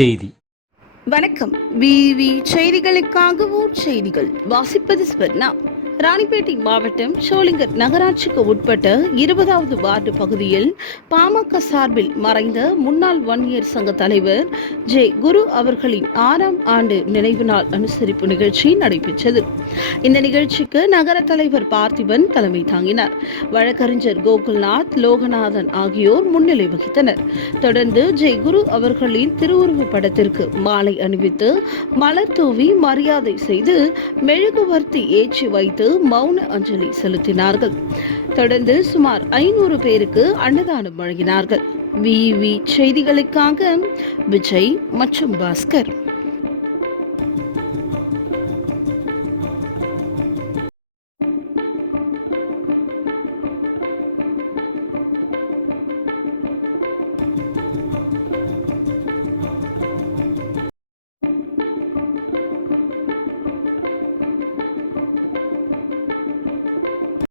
செய்தி. வணக்கம். விவி செய்திகளுக்காக ஊர் செய்திகள் வாசிப்பது ஸ்வர்ணா. ராணிப்பேட்டை மாவட்டம் சோளிங்கர் நகராட்சிக்கு உட்பட்ட 20வது வார்டு பகுதியில் பாமக சார்பில் மறைந்த முன்னாள் வன்னியர் சங்க தலைவர் ஜே குரு அவர்களின் 6ஆம் ஆண்டு நினைவு நாள் அனுசரிப்பு நிகழ்ச்சி நடைபெற்றது. இந்த நிகழ்ச்சிக்கு நகர தலைவர் பார்த்திபன் தலைமை தாங்கினார். வழக்கறிஞர் கோகுல்நாத், லோகநாதன் ஆகியோர் முன்னிலை வகித்தனர். தொடர்ந்து ஜே குரு அவர்களின் திருவுருவ படத்திற்கு மாலை அணிவித்து மலர் தூவி மரியாதை செய்து மெழுகுவர்த்தி ஏற்றி வைத்து மௌன அஞ்சலி செலுத்தினார்கள். தொடர்ந்து சுமார் 500 பேருக்கு அன்னதானம் வழங்கினார்கள். விவி செய்திகளுக்காக விஜய் மற்றும் பாஸ்கர்.